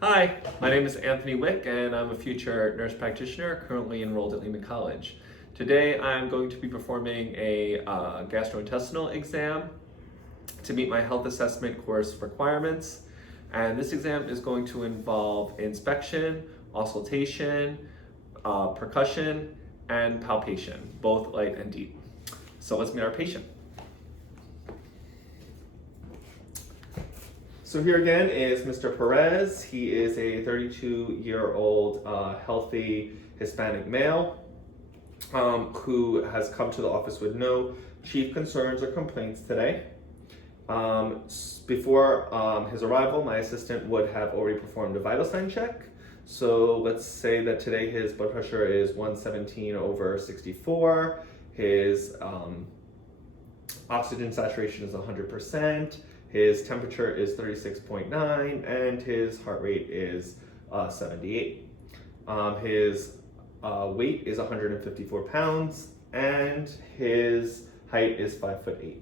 Hi, my name is Anthony Wick and I'm a future nurse practitioner currently enrolled at Lehman College. Today I'm going to be performing a gastrointestinal exam to meet my health assessment course requirements. And this exam is going to involve inspection, auscultation, percussion, and palpation, both light and deep. So let's meet our patient. So here again is Mr. Perez. He is a 32-year-old healthy Hispanic male who has come to the office with no chief concerns or complaints today. Before his arrival, my assistant would have already performed a vital sign check. So let's say that today his blood pressure is 117/64. His oxygen saturation is 100%. His temperature is 36.9 and his heart rate is 78. His weight is 154 pounds and his height is 5'8".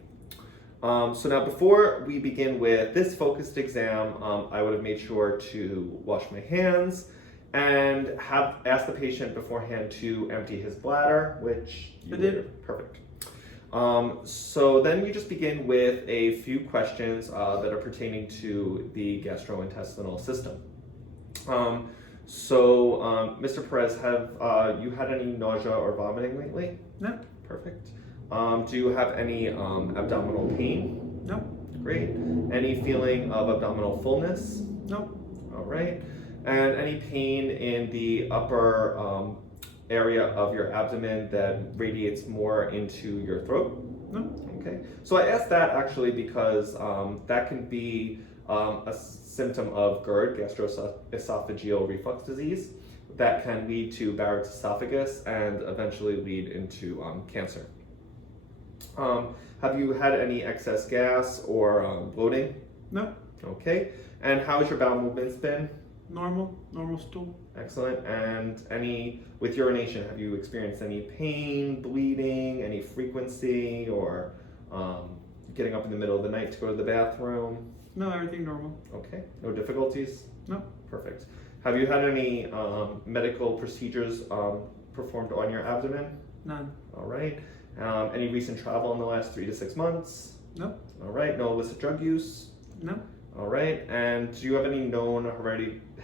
So now before we begin with this focused exam, I would have made sure to wash my hands and have asked the patient beforehand to empty his bladder, which you did. Perfect. So then we just begin with a few questions that are pertaining to the gastrointestinal system. Mr. Perez, have you had any nausea or vomiting lately? No. Perfect. Do you have any abdominal pain? No. Great. Any feeling of abdominal fullness? No. All right. And any pain in the upper area of your abdomen that radiates more into your throat? No. Okay. So I asked that actually because that can be a symptom of GERD, gastroesophageal reflux disease, that can lead to Barrett's esophagus and eventually lead into cancer. Have you had any excess gas or bloating? No. Okay. And how has your bowel movements been? Normal stool. Excellent. And with urination, have you experienced any pain, bleeding, any frequency, or getting up in the middle of the night to go to the bathroom? No, everything normal. Okay. No difficulties? No. Perfect. Have you had any medical procedures performed on your abdomen? None. All right. Any recent travel in the last 3 to 6 months? No. All right. No illicit drug use? No. All right. And do you have any known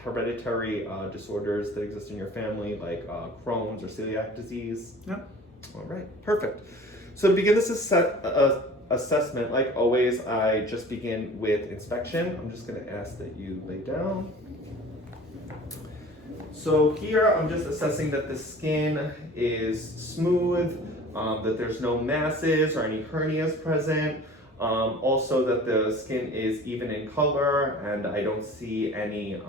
hereditary disorders that exist in your family, like Crohn's or celiac disease? No. All right. Perfect. So to begin this assessment, like always, I just begin with inspection. I'm just going to ask that you lay down. So here I'm just assessing that the skin is smooth, that there's no masses or any hernias present. Also that the skin is even in color and I don't see any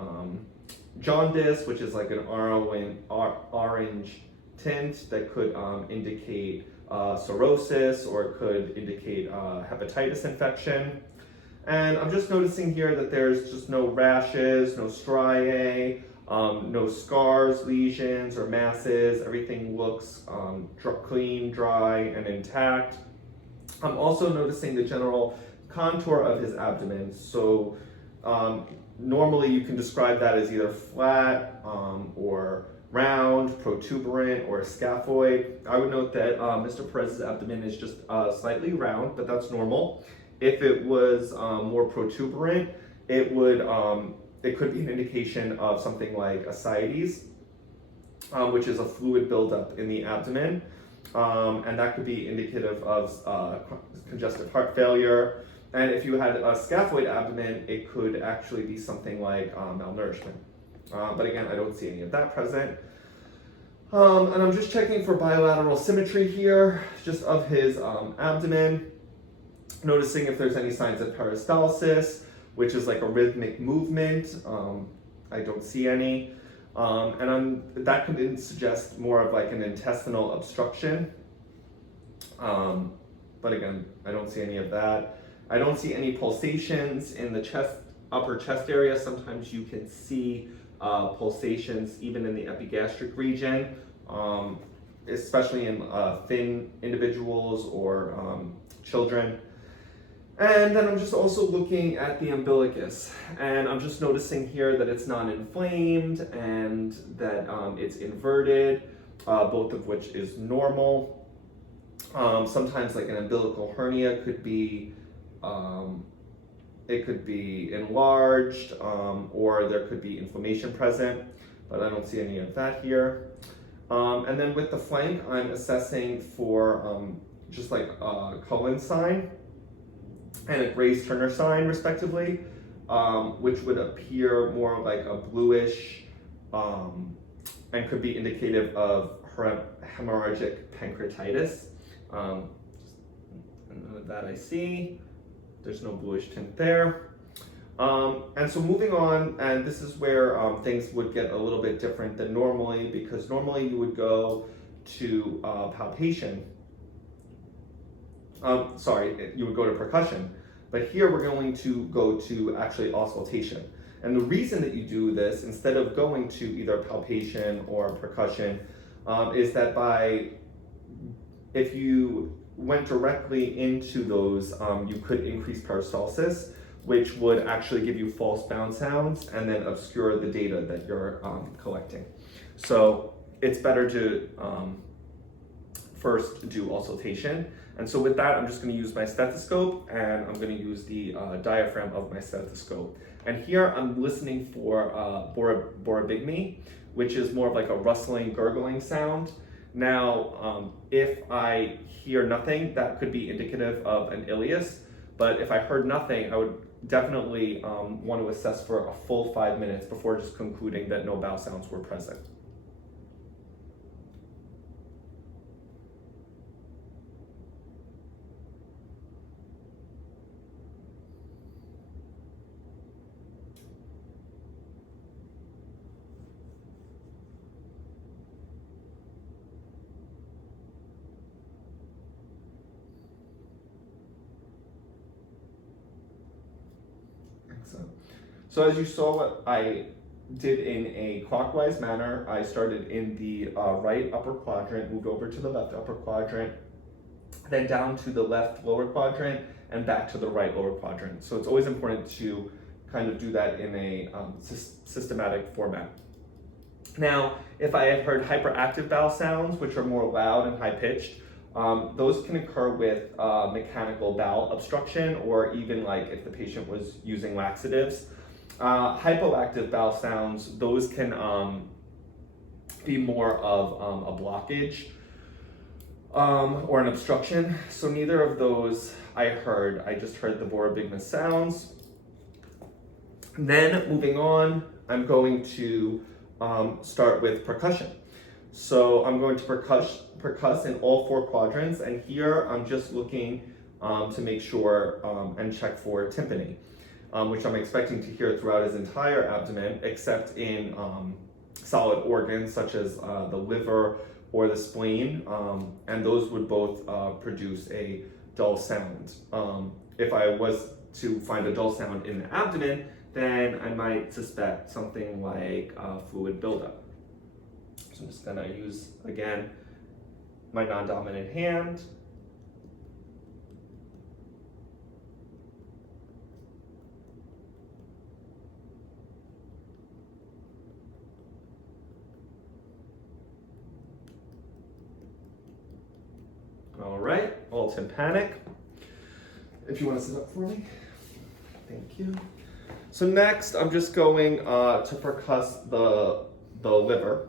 jaundice, which is like an orange tint that could indicate cirrhosis or could indicate hepatitis infection. And I'm just noticing here that there's just no rashes, no striae, no scars, lesions, or masses. Everything looks clean, dry, and intact. I'm also noticing the general contour of his abdomen. So normally you can describe that as either flat or round, protuberant, or scaphoid. I would note that Mr. Perez's abdomen is just slightly round, but that's normal. If it was more protuberant, it could be an indication of something like ascites, which is a fluid buildup in the abdomen. And that could be indicative of congestive heart failure. And if you had a scaphoid abdomen, it could actually be something like malnourishment. But again, I don't see any of that present. And I'm just checking for bilateral symmetry here, just of his abdomen, noticing if there's any signs of peristalsis, which is like a rhythmic movement. I don't see any. That could suggest more of like an intestinal obstruction. But again, I don't see any of that. I don't see any pulsations in the upper chest area. Sometimes you can see pulsations even in the epigastric region, especially in thin individuals or children. And then I'm just also looking at the umbilicus, and I'm just noticing here that it's non-inflamed and that it's inverted, both of which is normal. Sometimes like an umbilical hernia could be, it could be enlarged, or there could be inflammation present, but I don't see any of that here. And then with the flank, I'm assessing for just like a Cullen sign and a Grace-Turner sign, respectively, which would appear more like a bluish and could be indicative of hemorrhagic pancreatitis. None of that I see. There's no bluish tint there. And so moving on, and this is where things would get a little bit different than normally, because normally you would go to palpation. You would go to percussion, but here we're going to go to actually auscultation. And the reason that you do this instead of going to either palpation or percussion is that if you went directly into those, you could increase peristalsis, which would actually give you false bound sounds and then obscure the data that you're collecting. So it's better to first do auscultation. And so with that, I'm just going to use my stethoscope, and I'm going to use the diaphragm of my stethoscope. And here I'm listening for borobigmy, which is more of like a rustling, gurgling sound. Now, if I hear nothing, that could be indicative of an ileus. But if I heard nothing, I would definitely want to assess for a full 5 minutes before just concluding that no bowel sounds were present. So as you saw what I did in a clockwise manner, I started in the right upper quadrant, moved over to the left upper quadrant, then down to the left lower quadrant, and back to the right lower quadrant. So it's always important to kind of do that in a systematic format. Now, if I had heard hyperactive bowel sounds, which are more loud and high-pitched, those can occur with mechanical bowel obstruction, or even like if the patient was using laxatives. Hypoactive bowel sounds, those can be more of a blockage or an obstruction. So neither of those I heard. I just heard the borobigmus sounds. Then moving on, I'm going to start with percussion. So I'm going to percuss in all 4 quadrants, and here I'm just looking to make sure and check for tympany, which I'm expecting to hear throughout his entire abdomen, except in solid organs such as the liver or the spleen, and those would both produce a dull sound. If I was to find a dull sound in the abdomen, then I might suspect something like fluid buildup. So I'm just gonna use, again, my non-dominant hand. All right, all tympanic. If you want to sit up for me, thank you. So next, I'm just going to percuss the liver,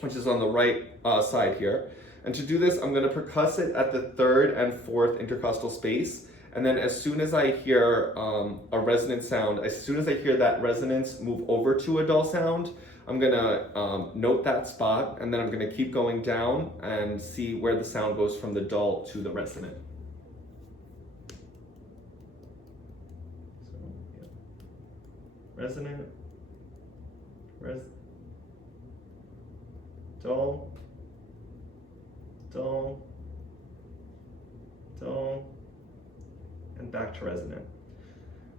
which is on the right side here. And to do this, I'm going to percuss it at the 3rd and 4th intercostal space. And then as soon as I hear a resonant sound, as soon as I hear that resonance move over to a dull sound, I'm going to note that spot, and then I'm going to keep going down and see where the sound goes from the dull to the resonant. So, yeah. Resonant, dull, dull, dull, and back to resonant.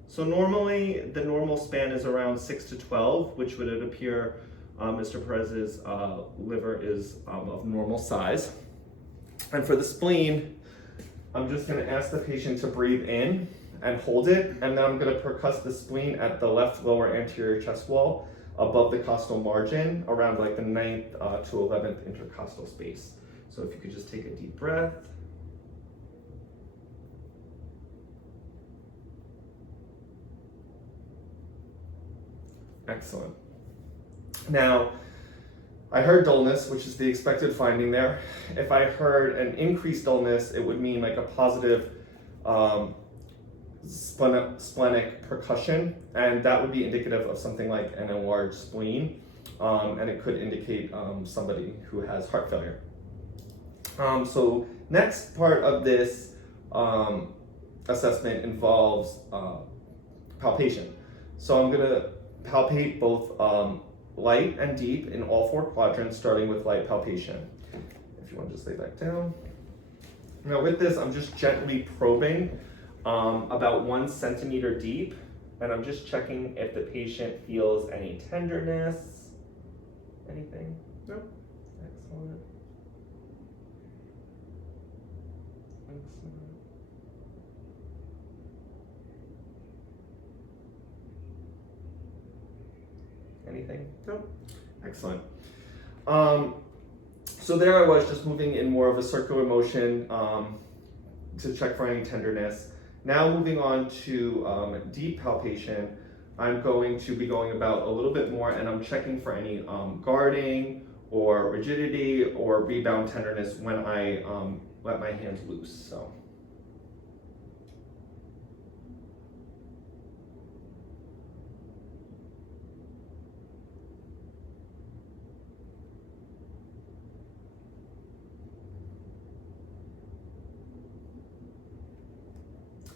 So normally the normal span is around 6 to 12, which would appear Mr. Perez's liver is of normal size. And for the spleen, I'm just going to ask the patient to breathe in and hold it, and then I'm going to percuss the spleen at the left lower anterior chest wall above the costal margin around like the 9th to 11th intercostal space. So if you could just take a deep breath. Excellent. Now, I heard dullness, which is the expected finding there. If I heard an increased dullness, it would mean like a positive splenic percussion, and that would be indicative of something like an enlarged spleen, and it could indicate somebody who has heart failure. So next part of this assessment involves palpation. So I'm going to palpate both light and deep in all 4 quadrants, starting with light palpation. If you want to just lay back down. Now with this, I'm just gently probing about 1 centimeter deep, and I'm just checking if the patient feels any tenderness, anything. Nope. Excellent. Excellent. Anything? Nope. Excellent. So there I was, just moving in more of a circular motion to check for any tenderness. Now moving on to deep palpation, I'm going to be going about a little bit more, and I'm checking for any guarding or rigidity or rebound tenderness when I let my hands loose. So.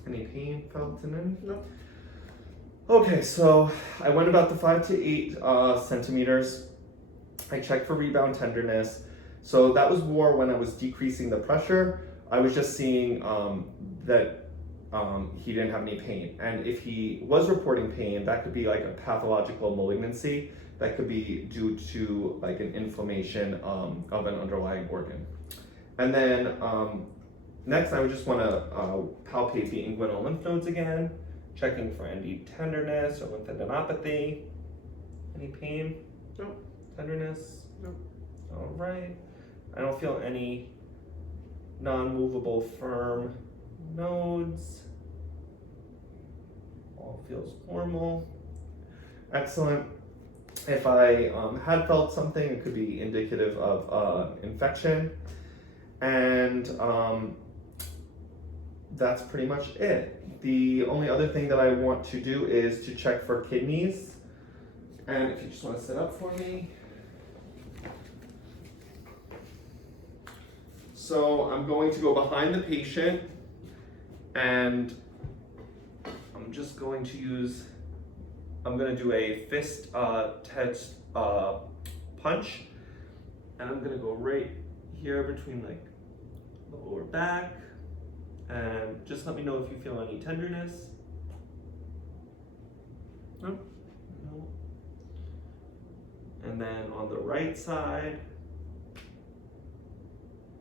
Any pain felt in any? No. Okay, so I went about the 5 to 8 centimeters. I checked for rebound tenderness. So that was more when I was decreasing the pressure. I was just seeing that he didn't have any pain. And if he was reporting pain, that could be like a pathological malignancy. That could be due to like an inflammation of an underlying organ. And then next, I would just want to palpate the inguinal lymph nodes again, checking for any tenderness or lymphadenopathy. Any pain? No. Tenderness? No. All right. I don't feel any non-movable firm nodes. All feels normal. Excellent. If I had felt something, it could be indicative of infection. And that's pretty much it. The only other thing that I want to do is to check for kidneys. And if you just want to sit up for me. So I'm going to go behind the patient, and I'm just going to I'm going to do a fist test punch, and I'm going to go right here between like the lower back, and just let me know if you feel any tenderness. No. No. And then on the right side.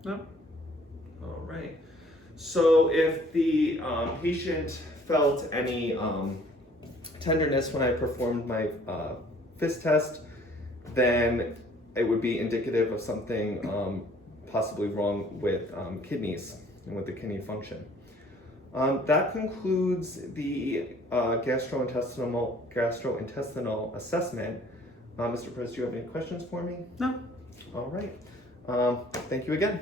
No. All right. So if the patient felt any tenderness when I performed my fist test, then it would be indicative of something possibly wrong with kidneys and with the kidney function. That concludes the gastrointestinal assessment. Mr. Perez, do you have any questions for me? No. All right. Thank you again.